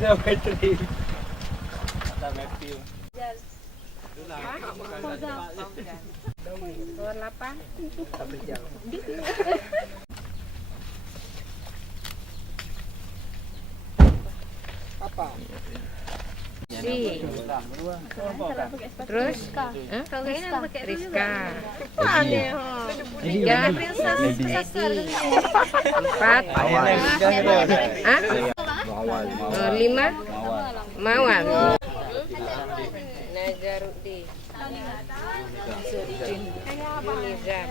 udah battery. Kata Matthew. Keluar 8. Satu jam. Apa? Si. Terus? Rizka. 3. 4. Hah? 5. Mawar. Nazaruddin. Nizam.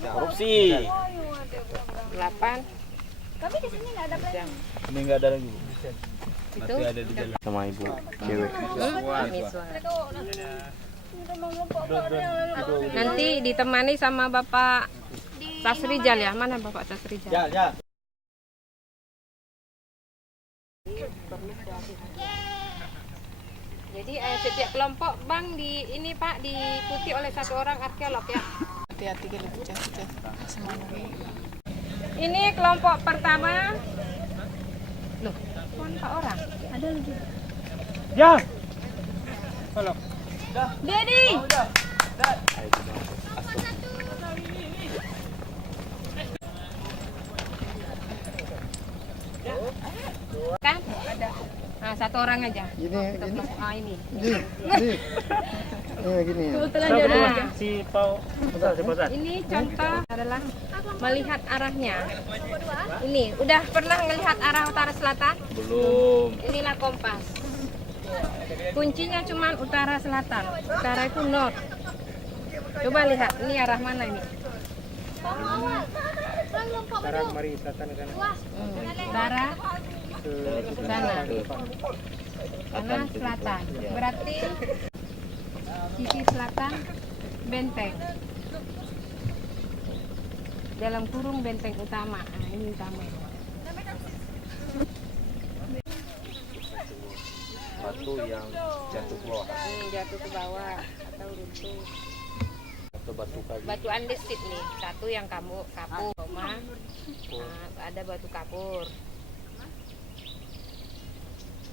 Korupsi. 8. Tapi di sini nggak ada plan. Ini enggak ada lagi. Itu Masih ada di dalam. Sama ibu cewek. Miswa. Nanti ditemani sama Bapak Sasrijal ya. Mana Bapak Sasrijal? Ya. Jadi setiap kelompok Bang di ini Pak diikuti oleh satu orang arkeolog ya. Hati-hati kalau pecah-pecah semuanya. Ini kelompok pertama. Loh, cuma 4 orang. Ada lagi. Ya. Halo. Dedi. Kan? Ada. Nah, satu orang aja. Gini. Ini. Gini. Nah, Si Pau. ini contoh adalah melihat arahnya. Ini, udah pernah melihat arah utara selatan? Belum. Inilah kompas. Kuncinya cuma utara selatan. Utara itu north. Coba lihat, ini arah mana ini? Sekarang mari selatan kan. Utara sana. Sana selatan. Berarti sisi selatan benteng. Dalam kurung benteng utama. Nah, ini utama. Batu yang jatuh ke bawah Jatuh ke bawah atau runtuh. atau batu kali. Batu andesit nih. Satu yang kapur. Nah, ada batu kapur.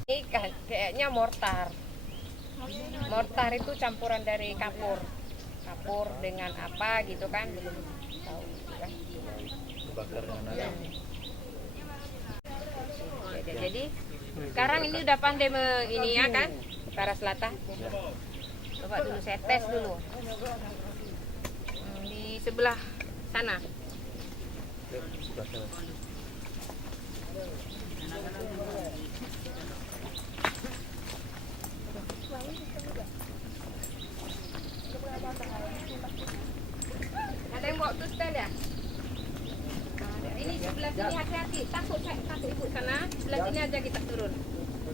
Ini kayaknya mortar. Mortar itu campuran dari kapur. Kapur dengan apa gitu kan? Belum tahu kan. Bakar dengan air. Jadi sekarang ini udah pandai ini ya kan? Utara selatan. Coba dulu saya tes dulu. Di sebelah sana. Ada yang bawa tustel ya? Ini sebelah sini hati-hati, takut ibu sana. Sebelah sini aja kita turun.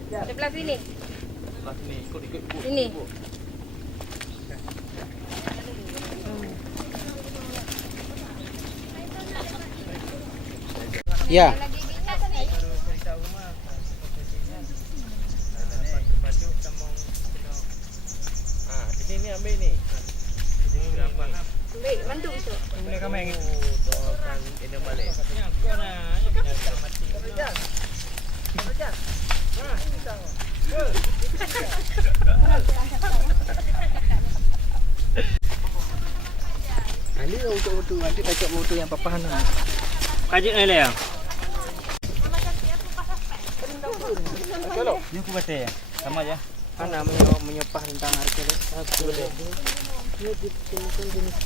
Sebelah sini. Sebelah sini ikut Bu. Ini. Ya. Ah, sini ambil ni. Sini berapa? Ambil, mandung tu. Boleh kami yang itu. Kan ini balik. Ini untuk motor, nanti cakap motor yang papahan. Kajik ni ya. Ni aku kata ya. Sama aja. Karena menyopah tentang arkeolog. Ini ditemukan jenis.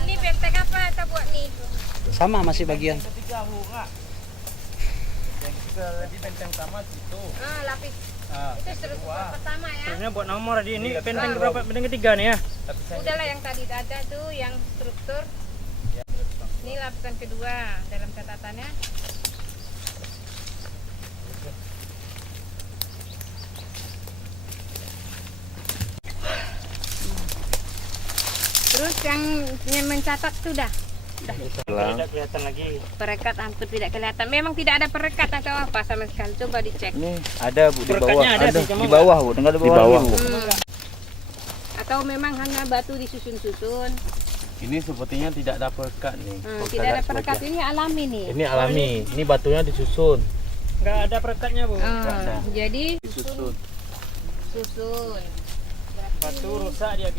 Ini benteng apa kita buat nih? Sama masih bagian. Jadi benteng sama itu. Lapis. Ah. Itu struktur pertama ya. Ini buat nomor di ini benteng berapa? Benteng ketiga nih ya. Udahlah yang tadi ada tuh yang struktur. Ini lapisan kedua dalam catatannya. Terus yang mencatat sudah. Tidak kelihatan lagi. Perekat hampir tidak kelihatan. Memang tidak ada perekat atau apa sama sekali. Coba dicek. Ini ada Bu di bawah. Perekatnya ada sih, cuma Di bawah Bu, tinggal di di bawah. bawah. lagi, Bu. Atau memang hanya batu disusun-susun. Ini sepertinya tidak ada perekat nih. Tidak ada perekat, ini alami nih. Ini alami. Ini batunya disusun. Nggak ada perekatnya, Bu. Jadi Disusun. susun. Batu rusak dia.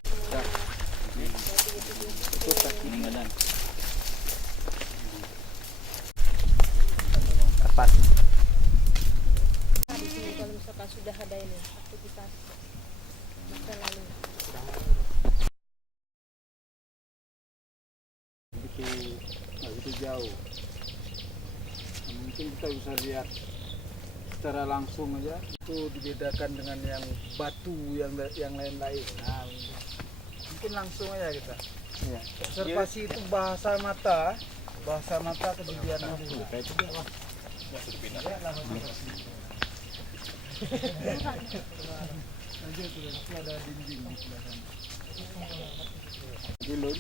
Di sini kalau misalkan sudah ada ini aktivitas masa lalu. Begitu jauh. Mungkin kita bisa lihat secara langsung aja itu dibedakan dengan yang batu yang lain-lain. Nah, mungkin langsung aja kita. Observasi itu bahasa mata kemudian dulu. Aja tuh, itu ada dinding di sebelah sana. Gilun.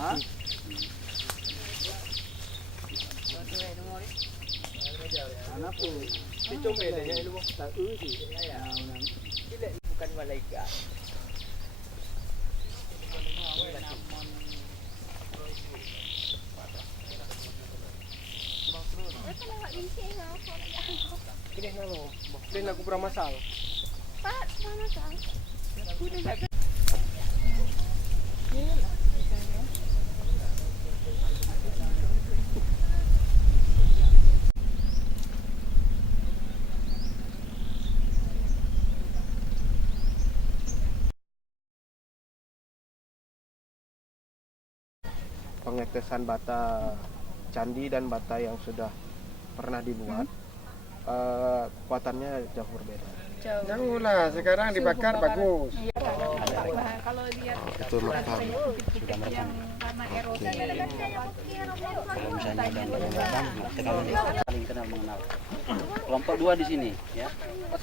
Hah? Anak tu, dicomel dia ilmu tahu sih. Bukan malaikat. Kini aku pernah masal. Pak, mana kan? Pengetesan bata candi dan bata yang sudah pernah dibuat, kekuatannya jauh berbeda. Jauh lah, sekarang dibakar bagus. Kalau lihat Itu merekam. Sudah merekam. karena erosi Kalau misalnya ada kadang-kadang kita kalau saling kenal mengenal. Kelompok 2 di sini, ya.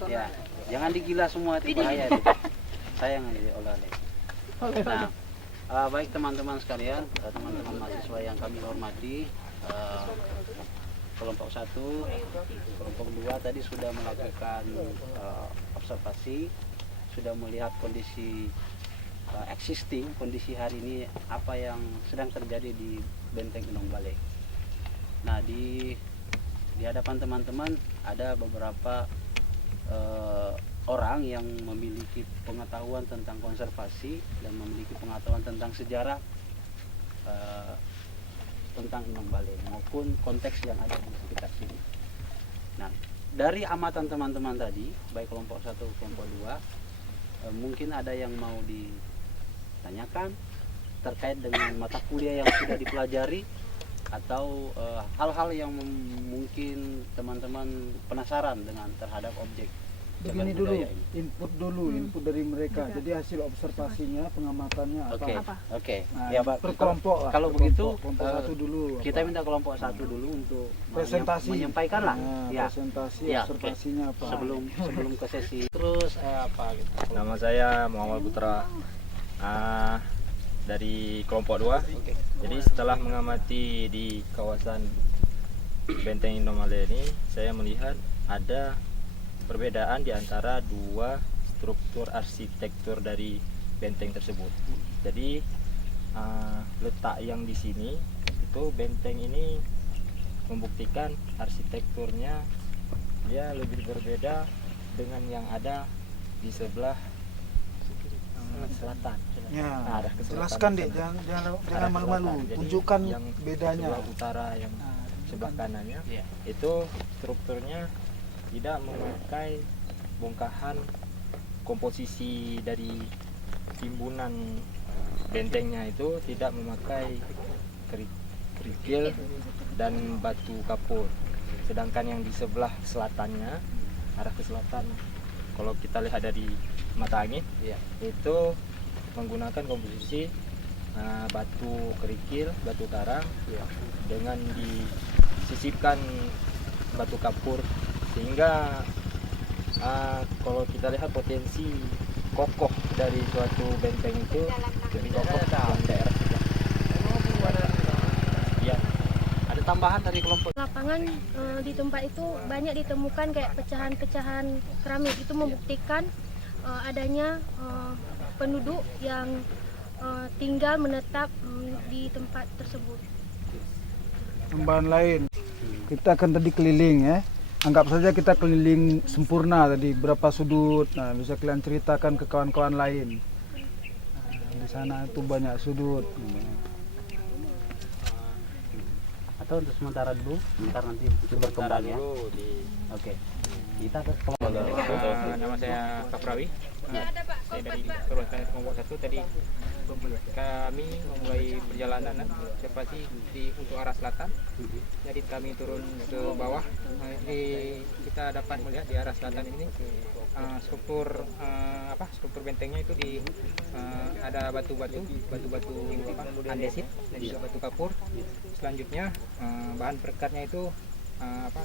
Ya, jangan digila semua itu bahaya itu. Sayang ini oleh-oleh. Nah, baik teman-teman sekalian, teman-teman mahasiswa yang kami hormati, kelompok 1, kelompok 2 tadi sudah melakukan observasi, sudah melihat kondisi existing, kondisi hari ini apa yang sedang terjadi di Benteng Gunung Balek. Nah, di hadapan teman-teman ada beberapa orang yang memiliki pengetahuan tentang konservasi dan memiliki pengetahuan tentang sejarah tentang Gunung Balek maupun konteks yang ada di sekitar sini. Nah, dari amatan teman-teman tadi, baik kelompok 1 kelompok 2, mungkin ada yang mau ditanyakan terkait dengan mata kuliah yang sudah dipelajari atau hal-hal yang mungkin teman-teman penasaran dengan terhadap objek. Begini dulu, input dari mereka. Jadi hasil observasinya, pengamatannya apa? Oke. Nah, Ya, Pak. per kelompok lah. Kalau begitu, kelompok 1 dulu. kita minta kelompok 1 dulu untuk presentasi, menyampaikan lah. Nah, Ya. presentasi Ya, observasinya apa? Sebelum ke sesi terus apa gitu. Nama saya Muhammad Putra, dari kelompok 2. Jadi setelah mengamati di kawasan Benteng Indomale ini, saya melihat ada perbedaan di antara 2 struktur arsitektur dari benteng tersebut. Jadi letak yang di sini itu benteng ini membuktikan arsitekturnya dia lebih berbeda dengan yang ada di sebelah selatan. Ya, Arah ke selatan jelaskan deh, sana. jangan Arah malu-malu. selatan. Jadi Tunjukkan yang bedanya. sebelah utara yang sebelah kanannya Iya. itu strukturnya tidak memakai bongkahan komposisi dari timbunan bentengnya, itu tidak memakai kerikil dan batu kapur. Sedangkan yang di sebelah selatannya, arah ke selatan, kalau kita lihat dari mata angin, Iya. itu menggunakan komposisi batu kerikil, batu karang, dengan disisipkan batu kapur, sehingga kalau kita lihat potensi kokoh dari suatu benteng itu lebih kokoh dalam daerah kita. Ya, ada tambahan dari kelompok. Lapangan di tempat itu banyak ditemukan kayak pecahan-pecahan keramik. Itu membuktikan adanya penduduk yang tinggal menetap di tempat tersebut. Tambahan lain, kita akan tadi keliling ya. Anggap saja kita keliling sempurna tadi, berapa sudut. Nah, bisa kalian ceritakan ke kawan-kawan lain. Nah, di sana itu banyak sudut. Atau untuk sementara dulu, sebentar nanti itu berkembang ya. Oke. Kita ke kelompok. Nama saya Kaprawi. Saya dari perwakilan kelompok 1 tadi. Kami memulai perjalanan seperti untuk arah selatan. Jadi kami turun ke bawah. Kita dapat melihat di arah selatan ini struktur bentengnya itu ada batu-batu andesit dan juga batu kapur. Selanjutnya bahan perekatnya itu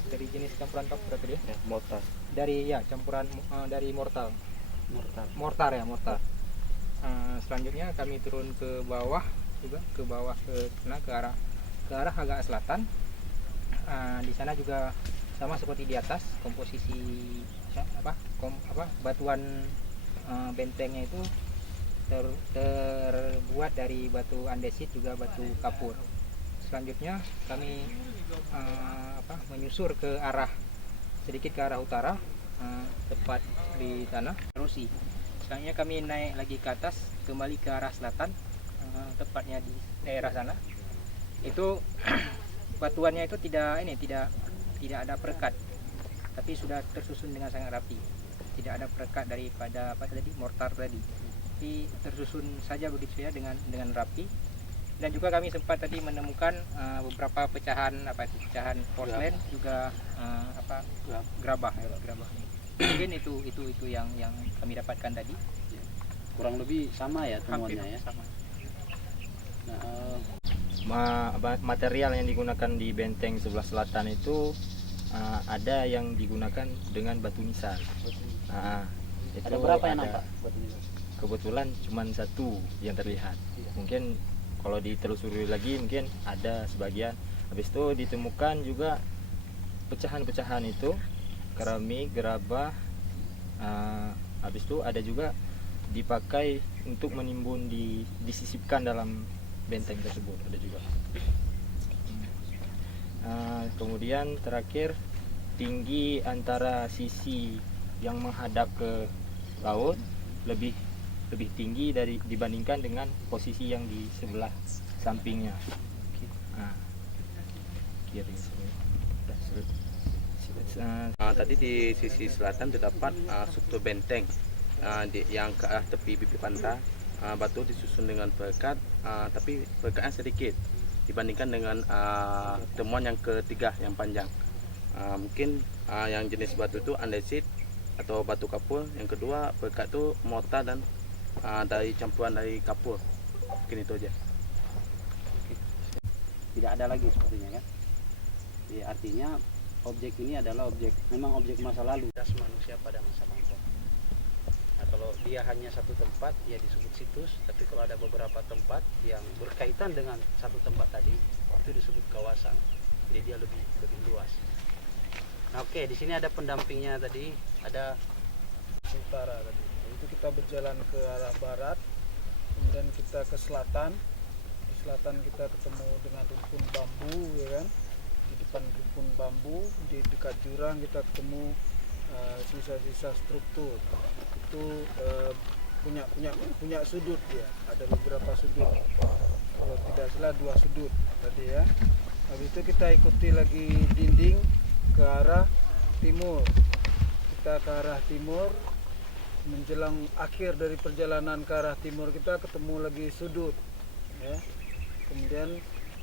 dari jenis campuran kapur tadi ya? Mortar. Dari campuran dari mortar. Selanjutnya kami turun ke bawah juga, ke arah agak selatan. Di sana juga sama seperti di atas, komposisi batuan bentengnya itu terbuat dari batu andesit juga batu kapur. Selanjutnya kami menyusur sedikit ke arah utara, tepat di tanah Rusi. Selanjutnya kami naik lagi ke atas, kembali ke arah selatan, tepatnya di daerah sana. Itu batuannya itu tidak ada perekat, tapi sudah tersusun dengan sangat rapi. Tidak ada perekat daripada mortar tadi, tapi tersusun saja begitu ya dengan rapi. Dan juga kami sempat tadi menemukan beberapa pecahan porselen juga gerabah. Mungkin itu yang kami dapatkan tadi. Kurang lebih sama ya temuannya ya. Sama. Material yang digunakan di benteng sebelah selatan itu ada yang digunakan dengan batu nisan. Ada berapa yang nampak batu nisan? Kebetulan cuma satu yang terlihat. Mungkin kalau ditelusuri lagi mungkin ada sebagian. Habis itu ditemukan juga pecahan-pecahan itu, keramik, gerabah. Habis itu ada juga dipakai untuk menimbun, disisipkan dalam benteng tersebut, ada juga. Kemudian terakhir, tinggi antara sisi yang menghadap ke laut lebih tinggi dibandingkan dengan posisi yang di sebelah sampingnya. Kiri. Tadi di sisi selatan terdapat struktur benteng yang ke arah tepi bibir pantai. Batu disusun dengan perekat, tapi perekatnya sedikit dibandingkan dengan temuan yang ketiga yang panjang. Mungkin yang jenis batu itu andesit atau batu kapur. Yang kedua perekat itu mortar dan dari campuran dari kapur. Mungkin itu aja. Tidak ada lagi sepertinya kan? Ya, artinya objek ini adalah memang objek masa lalu. Das manusia pada masa lampau. Nah, kalau dia hanya satu tempat, ya disebut situs. Tapi kalau ada beberapa tempat yang berkaitan dengan satu tempat tadi, itu disebut kawasan. Jadi dia lebih luas. Nah, oke, di sini ada pendampingnya tadi, ada Utara tadi. Itu kita berjalan ke arah barat, kemudian kita ke selatan. Di selatan kita ketemu dengan rumpun bambu, ya kan? Di depan rumpun bambu, di dekat jurang kita ketemu sisa-sisa struktur. Itu punya sudut ya. Ada beberapa sudut. Kalau tidak salah 2 sudut tadi ya. Habis itu kita ikuti lagi dinding ke arah timur. Kita ke arah timur, menjelang akhir dari perjalanan ke arah timur kita ketemu lagi sudut ya. Kemudian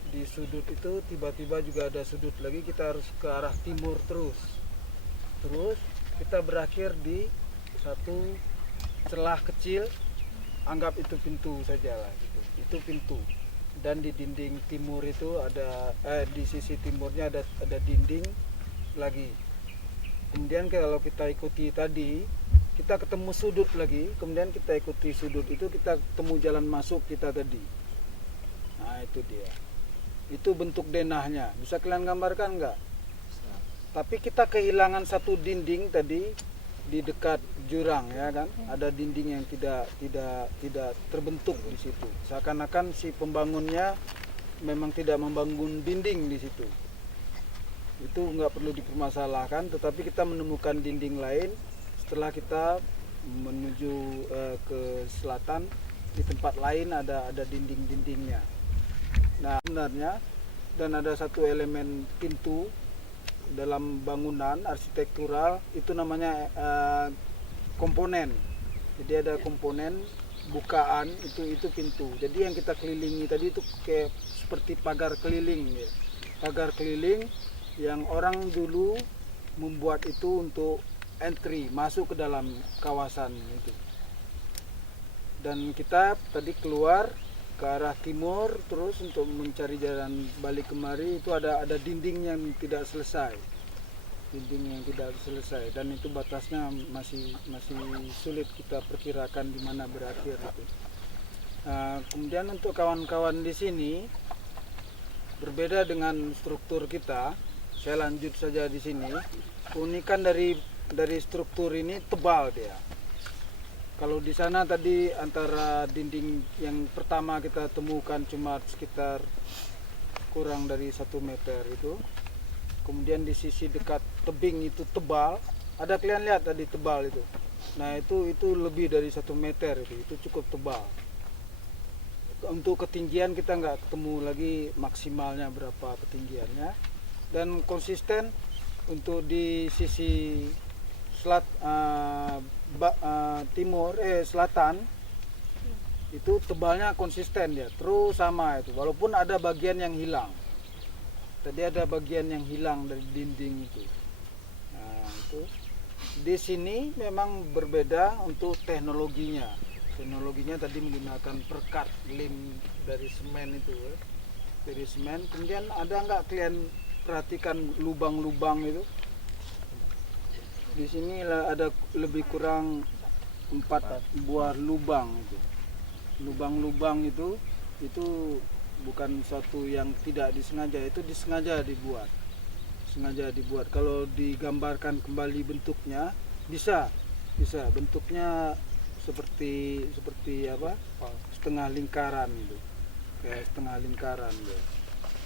di sudut itu tiba-tiba juga ada sudut lagi, kita harus ke arah timur terus kita berakhir di satu celah kecil anggap itu pintu saja lah gitu. Itu pintu. Dan di dinding timur itu ada di sisi timurnya ada dinding lagi. Kemudian kalau kita ikuti tadi, kita ketemu sudut lagi, kemudian kita ikuti sudut itu, kita ketemu jalan masuk kita tadi. Nah itu dia. Itu bentuk denahnya. Bisa kalian gambarkan nggak? Tapi kita kehilangan satu dinding tadi di dekat jurang, ya kan? Ada dinding yang tidak terbentuk di situ. Seakan-akan si pembangunnya memang tidak membangun dinding di situ. Itu nggak perlu dipermasalahkan, tetapi kita menemukan dinding lain setelah kita menuju ke selatan. Di tempat lain ada dinding-dindingnya. Nah sebenarnya, dan ada satu elemen pintu dalam bangunan arsitektural itu namanya komponen. Jadi ada komponen bukaan itu pintu. Jadi yang kita kelilingi tadi itu kayak seperti pagar keliling, ya. Pagar keliling yang orang dulu membuat itu untuk entry, masuk ke dalam kawasan itu. Dan kita tadi keluar ke arah timur terus untuk mencari jalan balik kemari, itu ada dinding yang tidak selesai. Dinding yang tidak selesai, dan itu batasnya masih sulit kita perkirakan di mana berakhir itu. Kemudian untuk kawan-kawan di sini berbeda dengan struktur kita. Saya lanjut saja di sini. Keunikan dari struktur ini tebal dia. Kalau di sana tadi antara dinding yang pertama kita temukan cuma sekitar kurang dari 1 meter itu. Kemudian di sisi dekat tebing itu tebal. Ada kalian lihat tadi tebal itu. Nah itu lebih dari 1 meter itu cukup tebal. Untuk ketinggian kita nggak ketemu lagi maksimalnya berapa ketinggiannya. Dan konsisten untuk di sisi selatan itu tebalnya konsisten ya, terus sama itu, walaupun ada bagian yang hilang. Tadi ada bagian yang hilang dari dinding itu. Nah itu di sini memang berbeda untuk teknologinya. Teknologinya tadi menggunakan perkat lim dari semen itu, dari semen. Kemudian ada nggak kalian perhatikan lubang-lubang itu? Di sini ada lebih kurang 4 buah lubang itu. Lubang-lubang itu bukan suatu yang tidak disengaja, itu disengaja dibuat. Sengaja dibuat. Kalau digambarkan kembali bentuknya bisa bentuknya seperti apa? Setengah lingkaran itu. Kayak setengah lingkaran gitu.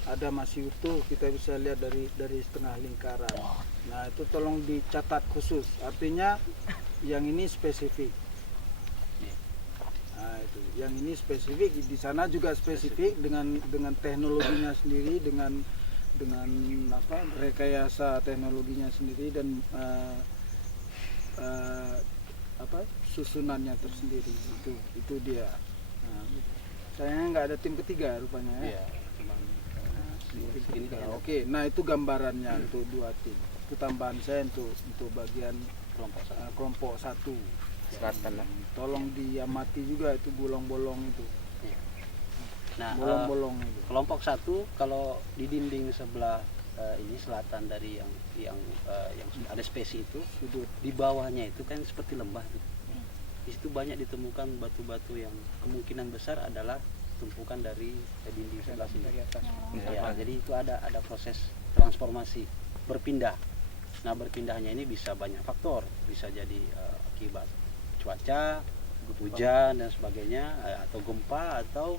Ada masih utuh, kita bisa lihat dari setengah lingkaran. Nah itu tolong dicatat khusus, artinya yang ini spesifik. Nah itu, yang ini spesifik, di sana juga spesifik dengan teknologinya sendiri, dengan apa rekayasa teknologinya sendiri, dan apa susunannya tersendiri. Itu dia. Nah, sayangnya nggak ada tim ketiga rupanya ya. Oke, nah itu gambarannya untuk 2 tim. Itu tambahan saya untuk bagian kelompok 1 selatan lah. Tolong diamati juga itu bolong-bolong itu. Nah, bolong-bolong itu. Kelompok 1 kalau di dinding sebelah ini selatan dari yang ada spesi itu, sudut di bawahnya itu kan seperti lembah tuh. Di situ banyak ditemukan batu-batu yang kemungkinan besar adalah tumpukan dari dinding sebelah sini. Ya, jadi itu ada proses transformasi, berpindah. Nah berpindahnya ini bisa banyak faktor, bisa jadi akibat cuaca, hujan dan sebagainya, atau gempa, atau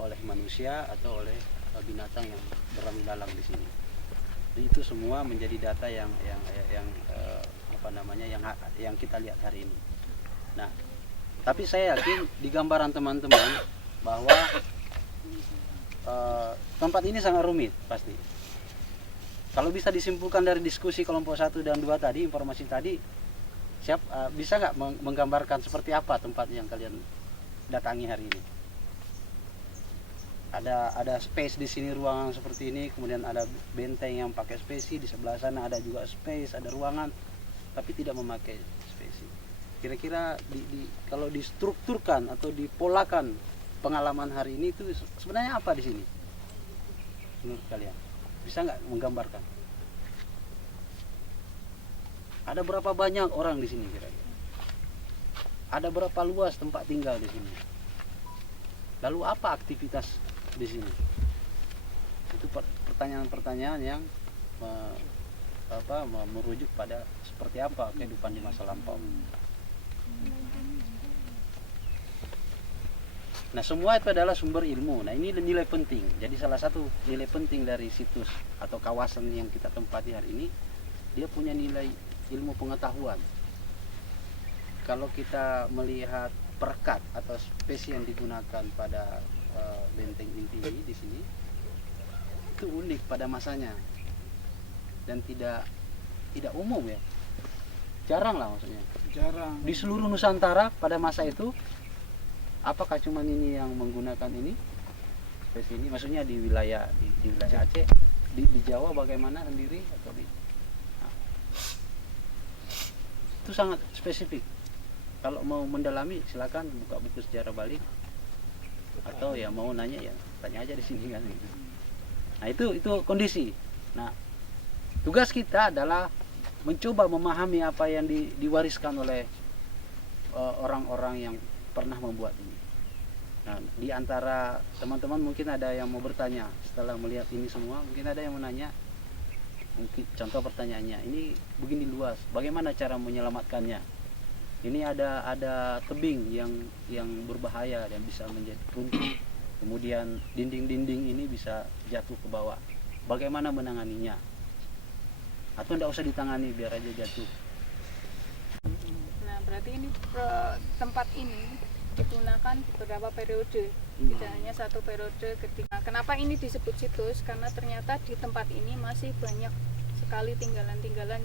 oleh manusia, atau oleh binatang yang berlalu lalang di sini. Jadi itu semua menjadi data yang yang kita lihat hari ini. Nah, tapi saya yakin di gambaran teman-teman bahwa tempat ini sangat rumit pasti. Kalau bisa disimpulkan dari diskusi kelompok 1 dan 2 tadi, informasi tadi, bisa nggak menggambarkan seperti apa tempat yang kalian datangi hari ini? Ada space di sini, ruangan seperti ini, kemudian ada benteng yang pakai spesi, di sebelah sana ada juga space, ada ruangan, tapi tidak memakai spesi. Kira-kira kalau distrukturkan atau dipolakan pengalaman hari ini itu sebenarnya apa di sini? Menurut kalian bisa nggak menggambarkan? Ada berapa banyak orang di sini kira-kira? Ada berapa luas tempat tinggal di sini? Lalu apa aktivitas di sini? Itu pertanyaan-pertanyaan yang merujuk pada seperti apa kehidupan di masa lampau. Nah, semua itu adalah sumber ilmu. Nah, ini nilai penting. Jadi salah satu nilai penting dari situs atau kawasan yang kita tempati hari ini, dia punya nilai ilmu pengetahuan. Kalau kita melihat perekat atau spesies yang digunakan pada benteng inti ini di sini, itu unik pada masanya dan tidak umum ya. Jarang lah maksudnya. Jarang. Di seluruh Nusantara pada masa itu, apakah cuman ini yang menggunakan ini spesies ini? Maksudnya di wilayah Aceh, di Jawa bagaimana sendiri atau itu sangat spesifik. Kalau mau mendalami silakan buka buku sejarah Bali atau ya mau nanya ya tanya aja di sini kan gitu. Nah itu kondisi. Nah tugas kita adalah mencoba memahami apa yang diwariskan oleh orang-orang yang pernah membuat ini. Nah, di antara teman-teman mungkin ada yang mau bertanya setelah melihat ini semua, mungkin ada yang menanya, mungkin contoh pertanyaannya, ini begini luas, bagaimana cara menyelamatkannya? Ini ada tebing yang berbahaya dan bisa menjadi runtuh, kemudian dinding-dinding ini bisa jatuh ke bawah. Bagaimana menanganinya? Atau tidak usah ditangani, biar aja jatuh. Nah, berarti ini tempat ini digunakan beberapa periode, tidak hanya satu periode. Ketika kenapa ini disebut situs? Karena ternyata di tempat ini masih banyak sekali tinggalan-tinggalan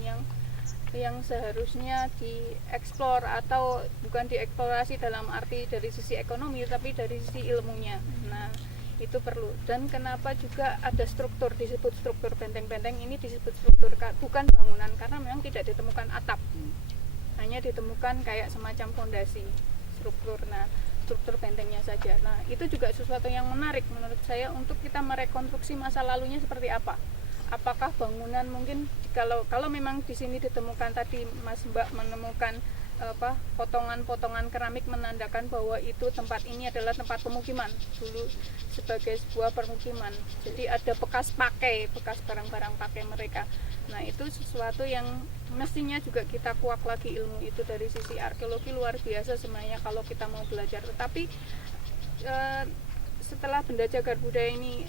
yang seharusnya dieksplor, atau bukan dieksplorasi dalam arti dari sisi ekonomi, tapi dari sisi ilmunya. Nah, itu perlu. Dan kenapa juga ada struktur, disebut struktur benteng-benteng ini disebut struktur, bukan bangunan, karena memang tidak ditemukan atap, hanya ditemukan kayak semacam fondasi struktur. Nah, struktur bentengnya saja. Nah, itu juga sesuatu yang menarik menurut saya untuk kita merekonstruksi masa lalunya seperti apa. Apakah bangunan mungkin kalau memang di sini ditemukan tadi Mas Mbak menemukan potongan-potongan keramik menandakan bahwa itu tempat ini adalah tempat pemukiman dulu sebagai sebuah permukiman. Jadi ada bekas barang-barang pakai mereka. Nah, itu sesuatu yang mestinya juga kita kuak lagi ilmu itu dari sisi arkeologi luar biasa sebenarnya kalau kita mau belajar. Tetapi setelah benda cagar budaya ini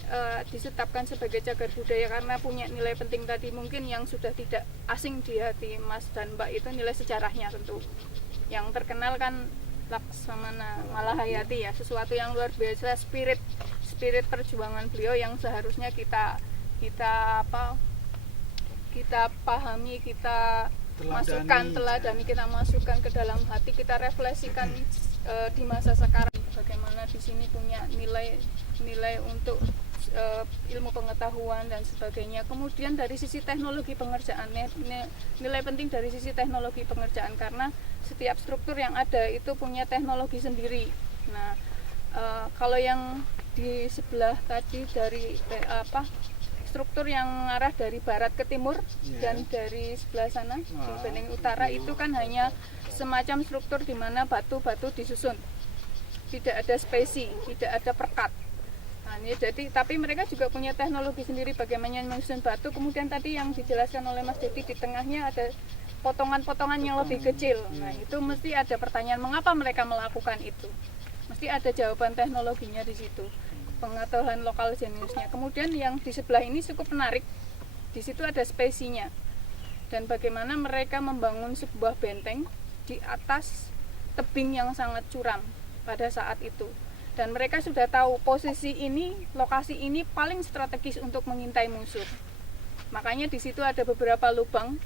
ditetapkan sebagai cagar budaya karena punya nilai penting tadi, mungkin yang sudah tidak asing di hati Mas dan Mbak itu nilai sejarahnya tentu. Yang terkenal kan Laksamana Malahayati ya, sesuatu yang luar biasa, spirit perjuangan beliau yang seharusnya kita pahami, kita teladani, kita masukkan ke dalam hati, kita refleksikan di masa sekarang. Bagaimana di sini punya nilai untuk ilmu pengetahuan dan sebagainya. Kemudian dari sisi teknologi pengerjaan, nilai penting dari sisi teknologi pengerjaan, karena setiap struktur yang ada itu punya teknologi sendiri. Nah, kalau yang di sebelah tadi dari struktur yang mengarah dari barat ke timur dan dari sebelah sana di benteng utara itu kan hanya semacam struktur di mana batu-batu disusun. Tidak ada spesi, tidak ada perkat. Nah, jadi tapi mereka juga punya teknologi sendiri bagaimana menyusun batu. Kemudian tadi yang dijelaskan oleh Mas Dedi, di tengahnya ada potongan-potongan yang lebih kecil. Nah, itu mesti ada pertanyaan mengapa mereka melakukan itu. Mesti ada jawaban teknologinya di situ. Pengetahuan lokal jeniusnya. Kemudian yang di sebelah ini cukup menarik. Di situ ada spesinya. Dan bagaimana mereka membangun sebuah benteng di atas tebing yang sangat curam pada saat itu, dan mereka sudah tahu posisi ini, lokasi ini paling strategis untuk mengintai musuh. Makanya di situ ada beberapa lubang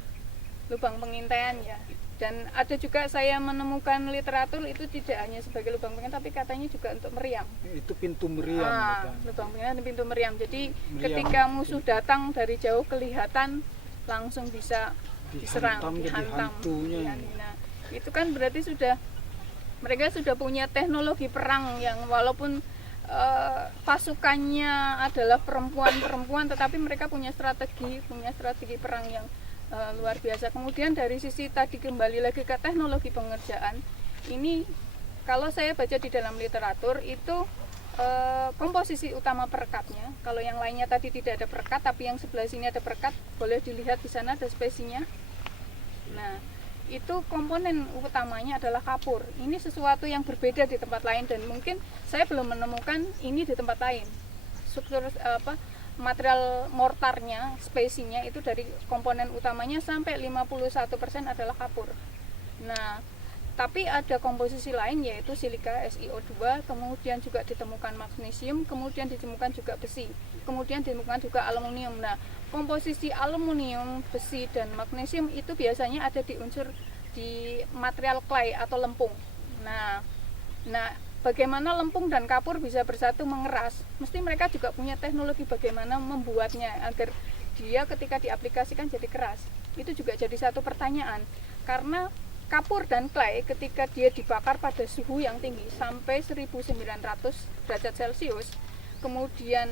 pengintaian ya. Dan ada juga saya menemukan literatur itu tidak hanya sebagai lubang pengintaian, tapi katanya juga untuk meriam. Itu pintu meriam. Lubang pengintaian dan pintu meriam. Jadi ketika musuh datang dari jauh kelihatan langsung bisa diserang, dihantam. Nah, itu kan berarti mereka sudah punya teknologi perang yang walaupun pasukannya adalah perempuan, tetapi mereka punya strategi perang yang luar biasa. Kemudian dari sisi tadi kembali lagi ke teknologi pengerjaan, ini kalau saya baca di dalam literatur itu komposisi utama perekatnya. Kalau yang lainnya tadi tidak ada perekat, tapi yang sebelah sini ada perekat, boleh dilihat di sana ada spesinya. Nah, itu komponen utamanya adalah kapur. Ini sesuatu yang berbeda di tempat lain dan mungkin saya belum menemukan ini di tempat lain. Struktur material mortarnya, spesinya itu dari komponen utamanya sampai 51% adalah kapur. Nah, tapi ada komposisi lain yaitu silika SiO2, kemudian juga ditemukan magnesium, kemudian ditemukan juga besi, kemudian ditemukan juga aluminium. Nah, komposisi aluminium, besi, dan magnesium itu biasanya ada di unsur di material clay atau lempung. Nah, bagaimana lempung dan kapur bisa bersatu mengeras? Mesti mereka juga punya teknologi bagaimana membuatnya agar dia ketika diaplikasikan jadi keras. Itu juga jadi satu pertanyaan, karena kapur dan clay ketika dia dibakar pada suhu yang tinggi sampai 1900 derajat Celcius, kemudian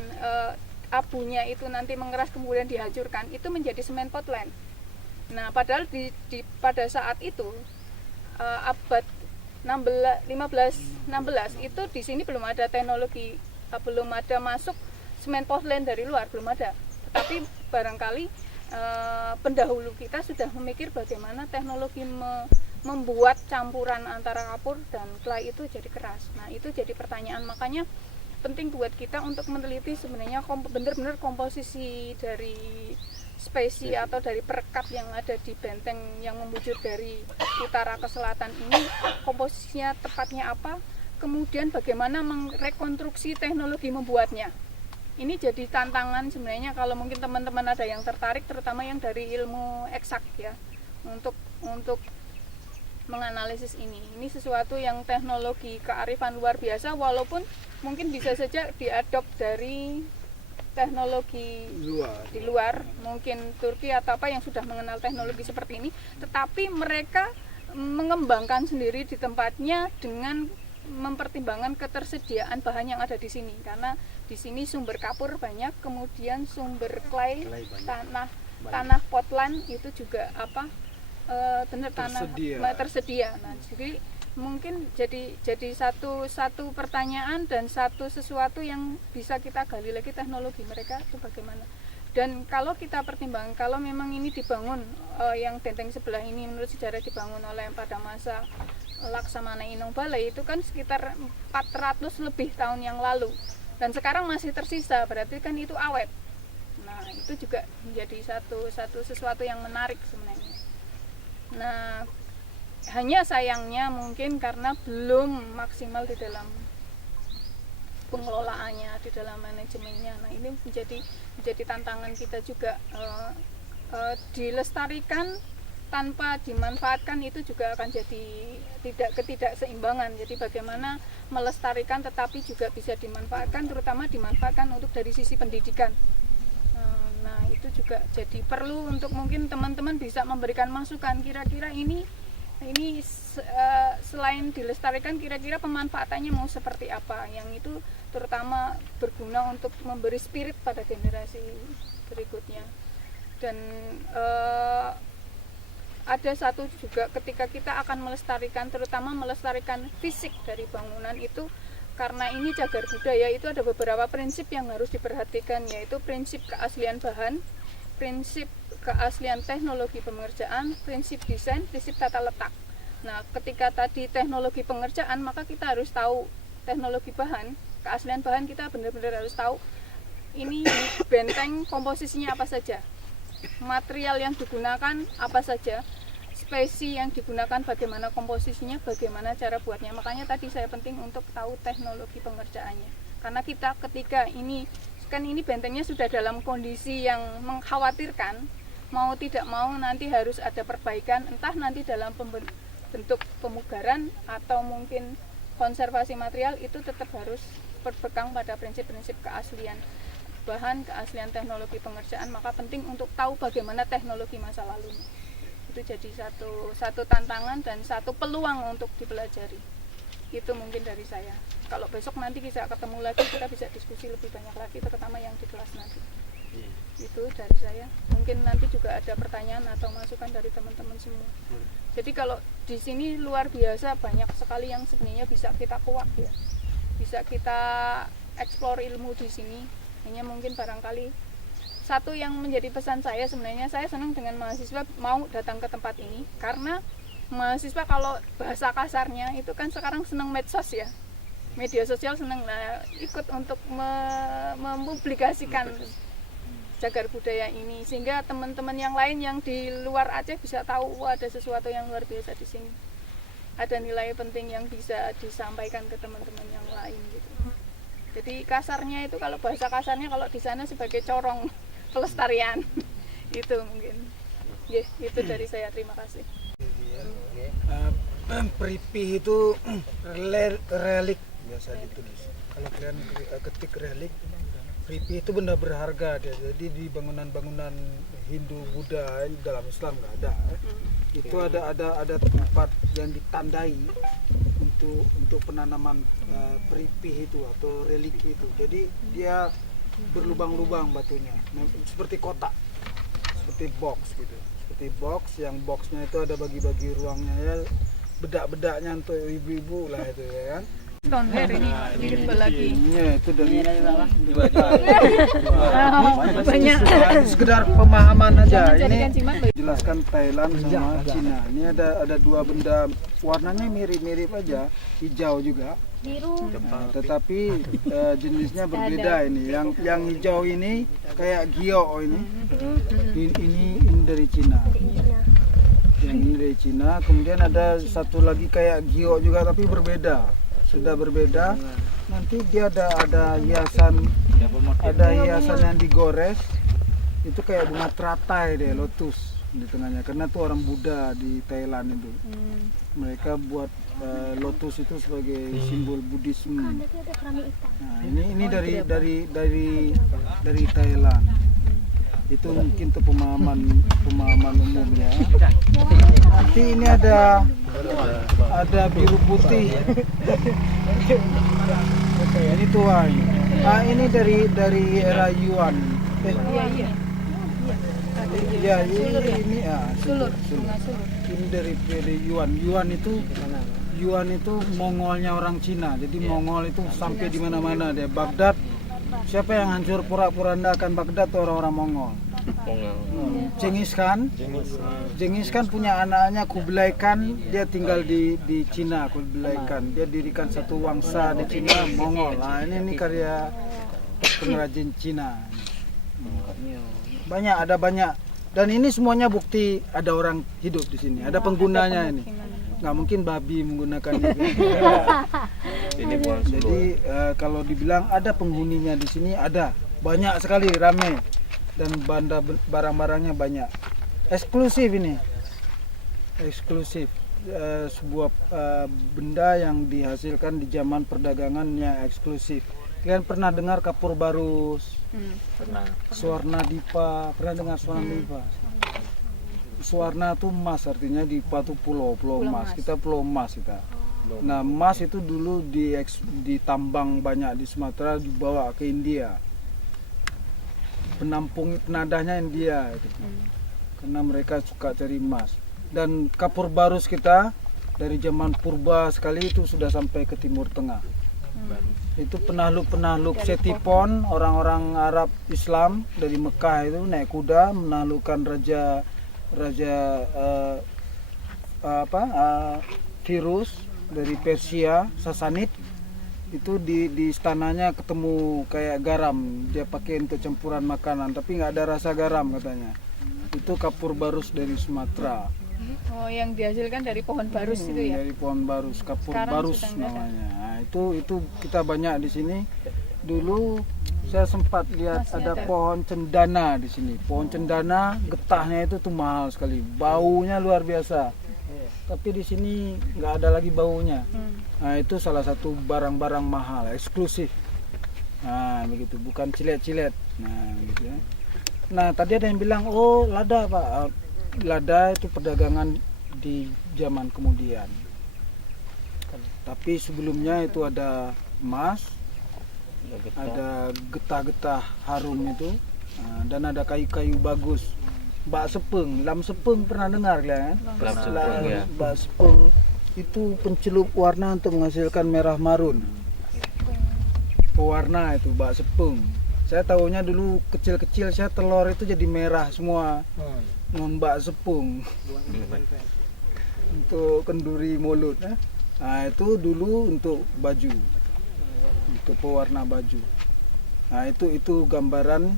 abunya itu nanti mengeras kemudian dihancurkan, itu menjadi semen Portland. Nah, padahal pada saat itu abad 15-16 itu di sini belum ada teknologi, belum ada masuk semen Portland dari luar, belum ada. Tetapi barangkali pendahulu kita sudah memikir bagaimana teknologi membuat campuran antara kapur dan clay itu jadi keras. Nah, itu jadi pertanyaan, makanya penting buat kita untuk meneliti sebenarnya benar-benar komposisi dari spesi atau dari perekat yang ada di benteng yang membujur dari utara ke selatan ini, komposisinya tepatnya apa, kemudian bagaimana merekonstruksi teknologi membuatnya. Ini jadi tantangan sebenarnya kalau mungkin teman-teman ada yang tertarik, terutama yang dari ilmu eksak ya, untuk menganalisis ini. Ini sesuatu yang teknologi kearifan luar biasa, walaupun mungkin bisa saja diadop dari teknologi di luar, mungkin Turki atau apa yang sudah mengenal teknologi seperti ini, tetapi mereka mengembangkan sendiri di tempatnya dengan mempertimbangkan ketersediaan bahan yang ada di sini, karena di sini sumber kapur banyak, kemudian sumber clay tanah Portland itu juga benar tanah tersedia. Nah, jadi mungkin jadi satu pertanyaan dan sesuatu yang bisa kita gali lagi, teknologi mereka itu bagaimana. Dan kalau kita pertimbangkan, kalau memang ini dibangun yang benteng sebelah ini menurut sejarah dibangun oleh pada masa Laksamana Inong Balai, itu kan sekitar 400 lebih tahun yang lalu, dan sekarang masih tersisa, berarti kan itu awet. Nah, itu juga menjadi sesuatu yang menarik sebenarnya. Nah, hanya sayangnya mungkin karena belum maksimal di dalam pengelolaannya, di dalam manajemennya. Nah, ini menjadi tantangan kita juga, dilestarikan tanpa dimanfaatkan itu juga akan jadi ketidakseimbangan. Jadi bagaimana melestarikan tetapi juga bisa dimanfaatkan, terutama dimanfaatkan untuk dari sisi pendidikan. Nah, itu juga jadi perlu untuk mungkin teman-teman bisa memberikan masukan, kira-kira ini selain dilestarikan, kira-kira pemanfaatannya mau seperti apa, yang itu terutama berguna untuk memberi spirit pada generasi berikutnya. Dan ada satu juga ketika kita akan melestarikan, terutama melestarikan fisik dari bangunan itu, karena ini cagar budaya, itu ada beberapa prinsip yang harus diperhatikan, yaitu prinsip keaslian bahan, prinsip keaslian teknologi pengerjaan, prinsip desain, prinsip tata letak. Nah, ketika tadi teknologi pengerjaan, maka kita harus tahu teknologi bahan, keaslian bahan, kita benar-benar harus tahu ini benteng komposisinya apa saja, material yang digunakan apa saja, spesi yang digunakan bagaimana komposisinya, bagaimana cara buatnya. Makanya tadi saya penting untuk tahu teknologi pengerjaannya, karena kita ketika ini bentengnya sudah dalam kondisi yang mengkhawatirkan, mau tidak mau nanti harus ada perbaikan, entah nanti dalam bentuk pemugaran atau mungkin konservasi material, itu tetap harus berpegang pada prinsip-prinsip keaslian bahan, keaslian teknologi pengerjaan. Maka penting untuk tahu bagaimana teknologi masa lalunya. Itu itu jadi satu tantangan dan satu peluang untuk dipelajari. Itu mungkin dari saya. Kalau besok nanti bisa ketemu lagi, kita bisa diskusi lebih banyak lagi, terutama yang di kelas nanti. Itu dari saya. Mungkin nanti juga ada pertanyaan atau masukan dari teman-teman semua. Jadi kalau di sini luar biasa, banyak sekali yang sebenarnya bisa kita kuak ya, bisa kita eksplor ilmu di sini. Hanya mungkin barangkali satu yang menjadi pesan saya, sebenarnya saya senang dengan mahasiswa mau datang ke tempat ini, karena mahasiswa kalau bahasa kasarnya itu kan sekarang senang medsos ya, media sosial senang lah, ikut untuk mempublikasikan cagar budaya ini, sehingga teman-teman yang lain yang di luar Aceh bisa tahu ada sesuatu yang luar biasa di sini, ada nilai penting yang bisa disampaikan ke teman-teman yang lain gitu. Jadi kasarnya itu, kalau bahasa kasarnya kalau di sana sebagai corong pelestarian itu mungkin. Itu dari saya, terima kasih. Pripih itu relik biasa ditulis. Kalau kalian ketik relik, pripih itu benda berharga dia. Jadi di bangunan-bangunan Hindu, Buddha, dalam Islam nggak ada. Itu ada tempat yang ditandai untuk penanaman pripih itu atau relik itu. Jadi dia berlubang-lubang batunya, seperti kotak, seperti box gitu. Seperti box, yang boxnya itu ada bagi-bagi ruangnya ya, bedak-bedaknya untuk ibu-ibu lah itu ya kan. Stoneware ini dirubah lagi. Iya, itu dari Banyak. sekedar pemahaman aja. Ini jelaskan Thailand sama Cina. Ini ada dua benda, warnanya mirip-mirip aja, hijau juga. Biru. Nah, tetapi jenisnya berbeda ini. Yang hijau ini kayak gio ini. Ini dari Cina. Yang ini dari Cina. Kemudian ada satu lagi kayak gio juga tapi berbeda. Sudah berbeda. Nanti dia ada hiasan yang digores. Itu kayak bunga teratai deh, lotus di tengahnya. Karena tuh orang Buddha di Thailand itu. Mereka buat lotus itu sebagai simbol Buddhisme. Nah, ini dari Thailand. Itu mungkin tuh pemahaman umum ya. Nanti ini ada biru putih. Ini tuan. Ah, ini dari era Yuan. Iya, ini sulur. Ini dari Yuan. Yuan itu Mongolnya orang Cina. Jadi Mongol itu sampai di mana-mana deh. Baghdad. Siapa yang hancur pura-porandakan Baghdad tuh orang-orang Mongol. Genghis Khan punya anaknya Kublai Khan, dia tinggal di Cina. Kublai Khan dia dirikan satu wangsa di Cina, Mongol. Nah, ini karya pengrajin Cina. Ada banyak. Dan ini semuanya bukti ada orang hidup di sini, ada penggunanya ini. Nggak mungkin babi menggunakan ini. Jadi kalau dibilang ada penghuninya di sini, ada banyak sekali, ramai, dan barang-barangnya banyak. Eksklusif ini, sebuah benda yang dihasilkan di zaman perdagangannya eksklusif. Kalian pernah dengar kapur barus? Pernah. Swarna Dipa, pernah dengar Swarna Dipa? Swarna itu emas, artinya Dipa itu pulau emas. Kita pulau emas kita. Nah, emas itu dulu ditambang banyak di Sumatera, dibawa ke India. Penadahnya India itu. Karena mereka suka cari emas. Dan kapur barus kita dari zaman purba sekali itu sudah sampai ke Timur Tengah. Itu penakluk Setipon, orang-orang Arab Islam dari Mekah itu naik kuda menaklukkan raja Virus dari Persia, Sasanid. Itu di istananya ketemu kayak garam, dia pakai untuk campuran makanan tapi nggak ada rasa garam katanya. Itu kapur barus dari Sumatera. Oh, yang dihasilkan dari pohon barus itu ya? Dari pohon barus, kapur Sekarang barus namanya. Nah, itu kita banyak di sini. Dulu saya sempat lihat ada pohon cendana di sini. Pohon cendana getahnya itu tuh mahal sekali, baunya luar biasa. Tapi di sini nggak ada lagi baunya. Nah, itu salah satu barang-barang mahal, eksklusif. Nah, begitu, bukan cilet-cilet. Nah, gitu ya. Nah, tadi ada yang bilang, oh lada Pak. lada itu perdagangan di zaman kemudian. Tapi sebelumnya itu ada emas, ada getah-getah harum itu, dan ada kayu-kayu bagus. Bak sepeng, lam sepeng pernah dengar kalian kan? Lam sepeng, ya. Bak sepeng itu pencelup warna untuk menghasilkan merah marun. Pewarna itu bak sepeng. Saya tahunya dulu kecil-kecil saya telur itu jadi merah semua. Bak sepeng. Untuk kenduri mulut. Nah itu dulu untuk baju, untuk pewarna baju. Nah itu gambaran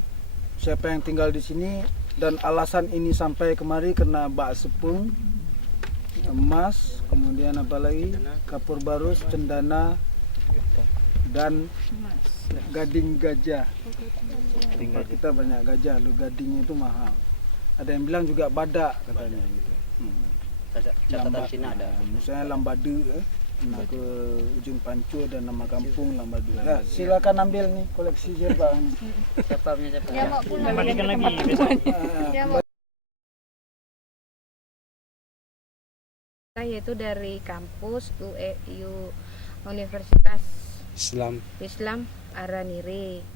siapa yang tinggal di sini, dan alasan ini sampai kemari karena bak sepung, emas, kemudian apa lagi, kapur barus, cendana, dan gading gajah. Tempat kita banyak gajah, lo gadingnya itu mahal. Ada yang bilang juga badak katanya gitu. Catatan Cina ada. Misalnya Lambadu, nak ke ujung Pancu dan nama kampung Lambadu. Nah, silakan ambil nih koleksi Jerba ini. Siapa punya siapa? Ya, mau pulang. Kembalikan lagi besok. Ya, mau Yaitu dari kampus UEU Universitas Islam Aranire,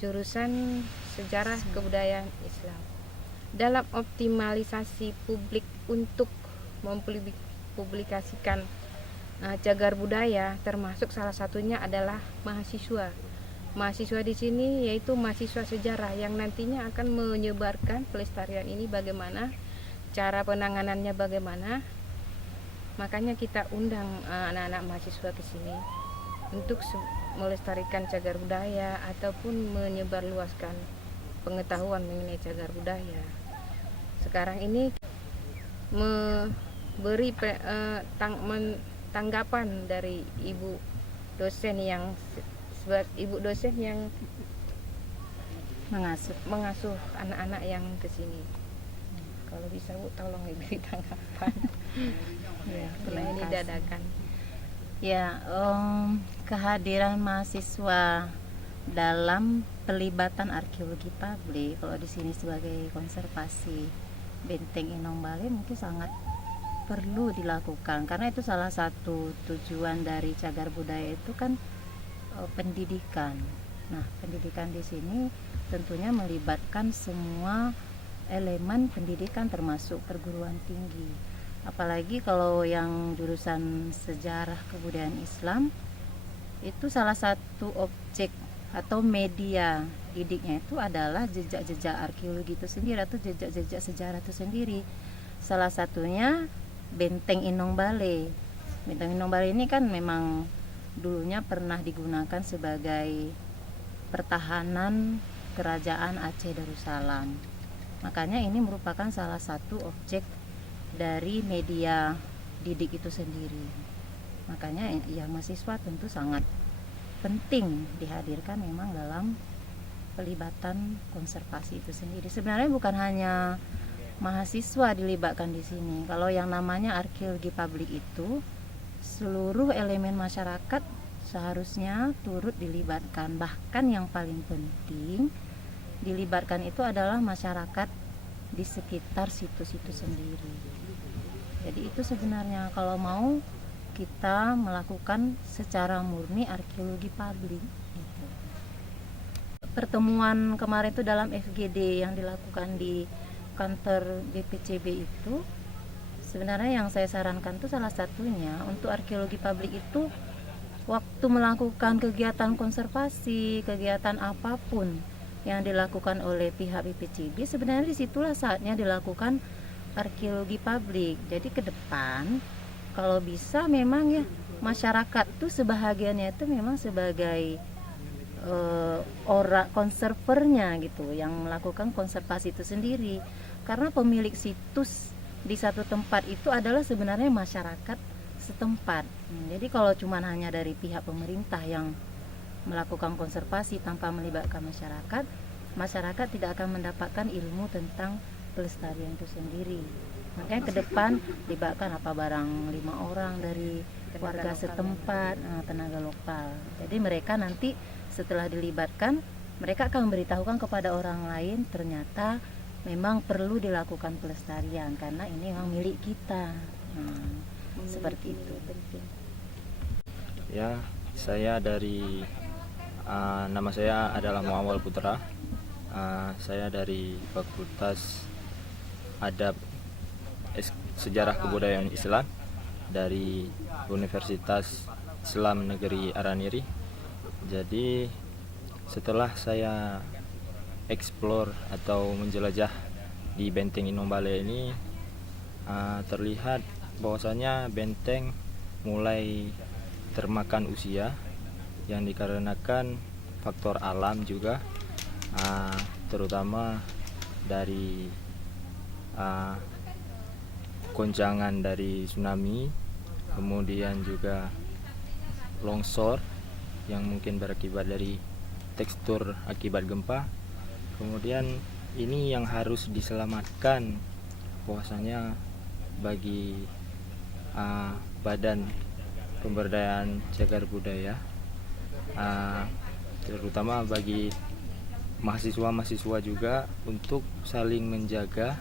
jurusan Sejarah Kebudayaan Islam. Dalam optimalisasi publik untuk mempublikasikan cagar budaya, termasuk salah satunya adalah mahasiswa. Mahasiswa di sini yaitu mahasiswa sejarah yang nantinya akan menyebarkan pelestarian ini, bagaimana cara penanganannya, bagaimana. Makanya kita undang anak-anak mahasiswa ke sini untuk melestarikan cagar budaya ataupun menyebarluaskan pengetahuan mengenai cagar budaya. Sekarang ini memberi tanggapan dari ibu dosen yang mengasuh anak-anak yang ke sini. Kalau bisa Bu, tolong diberi tanggapan. Ya, karena ini dadakan. Ya, kehadiran mahasiswa dalam pelibatan arkeologi publik, kalau di sini sebagai konservasi Benteng Inong Bale mungkin sangat perlu dilakukan, karena itu salah satu tujuan dari cagar budaya itu kan pendidikan. Nah, pendidikan di sini tentunya melibatkan semua elemen pendidikan termasuk perguruan tinggi. Apalagi kalau yang jurusan Sejarah Kebudayaan Islam, itu salah satu objek atau media didiknya itu adalah jejak-jejak arkeologi itu sendiri atau jejak-jejak sejarah itu sendiri. Salah satunya Benteng Inong Bale. Benteng Inong Bale ini kan memang dulunya pernah digunakan sebagai pertahanan kerajaan Aceh Darussalam. Makanya ini merupakan salah satu objek dari media didik itu sendiri. Makanya ya mahasiswa tentu sangat penting dihadirkan memang dalam pelibatan konservasi itu sendiri. Sebenarnya bukan hanya mahasiswa dilibatkan di sini. Kalau yang namanya arkeologi publik itu seluruh elemen masyarakat seharusnya turut dilibatkan. Bahkan yang paling penting dilibatkan itu adalah masyarakat di sekitar situs itu sendiri. Jadi itu sebenarnya kalau mau kita melakukan secara murni arkeologi publik. Pertemuan kemarin itu dalam FGD yang dilakukan di kantor BPCB itu, sebenarnya yang saya sarankan itu salah satunya untuk arkeologi publik itu waktu melakukan kegiatan konservasi, kegiatan apapun yang dilakukan oleh pihak BPCB, sebenarnya disitulah saatnya dilakukan arkeologi publik. Jadi ke depan kalau bisa memang ya masyarakat tuh sebahagiannya itu memang sebagai orang konservernya gitu yang melakukan konservasi itu sendiri, karena pemilik situs di satu tempat itu adalah sebenarnya masyarakat setempat. Jadi kalau cuma hanya dari pihak pemerintah yang melakukan konservasi tanpa melibatkan masyarakat, masyarakat tidak akan mendapatkan ilmu tentang pelestarian itu sendiri. Makanya ke depan libatkan apa barang 5 orang dari warga setempat, tenaga lokal. Jadi mereka nanti setelah dilibatkan, mereka akan memberitahukan kepada orang lain ternyata memang perlu dilakukan pelestarian karena ini memang milik kita. Seperti itu. Ya, saya dari nama saya adalah Muawwal Putra. Saya dari Fakultas Adab Sejarah Kebudayaan Islam dari Universitas Islam Negeri Araniri. Jadi setelah saya explore atau menjelajah di Benteng Inombale ini, terlihat bahwasanya benteng mulai termakan usia yang dikarenakan faktor alam juga, terutama dari goncangan dari tsunami, kemudian juga longsor yang mungkin berakibat dari tekstur akibat gempa. Kemudian ini yang harus diselamatkan bahwasanya bagi Badan Pemberdayaan Cagar Budaya, terutama bagi mahasiswa-mahasiswa juga untuk saling menjaga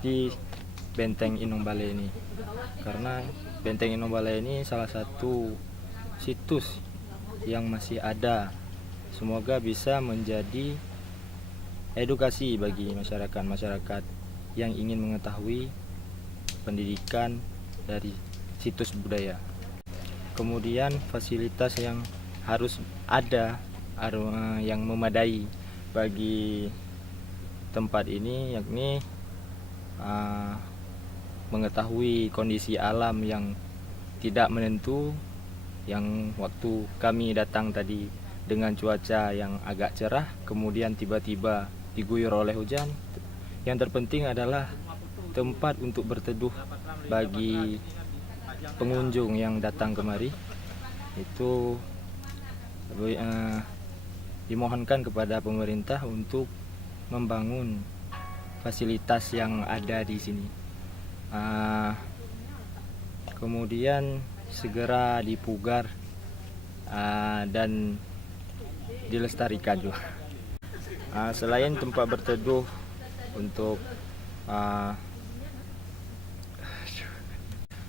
di Benteng Inombale ini, karena Benteng Inombale ini salah satu situs yang masih ada. Semoga bisa menjadi edukasi bagi masyarakat yang ingin mengetahui pendidikan dari situs budaya. Kemudian fasilitas yang harus ada yang memadai bagi tempat ini, yakni mengetahui kondisi alam yang tidak menentu, yang waktu kami datang tadi dengan cuaca yang agak cerah, kemudian tiba-tiba diguyur oleh hujan. Yang terpenting adalah tempat untuk berteduh bagi pengunjung yang datang kemari. Itu dimohonkan kepada pemerintah untuk membangun fasilitas yang ada di sini. Kemudian segera dipugar dan dilestarikan juga. Selain tempat berteduh untuk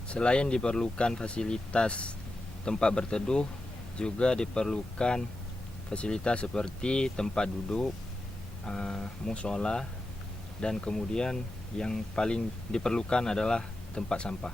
selain diperlukan fasilitas tempat berteduh, juga diperlukan fasilitas seperti tempat duduk, musola, dan kemudian yang paling diperlukan adalah tempat sampah.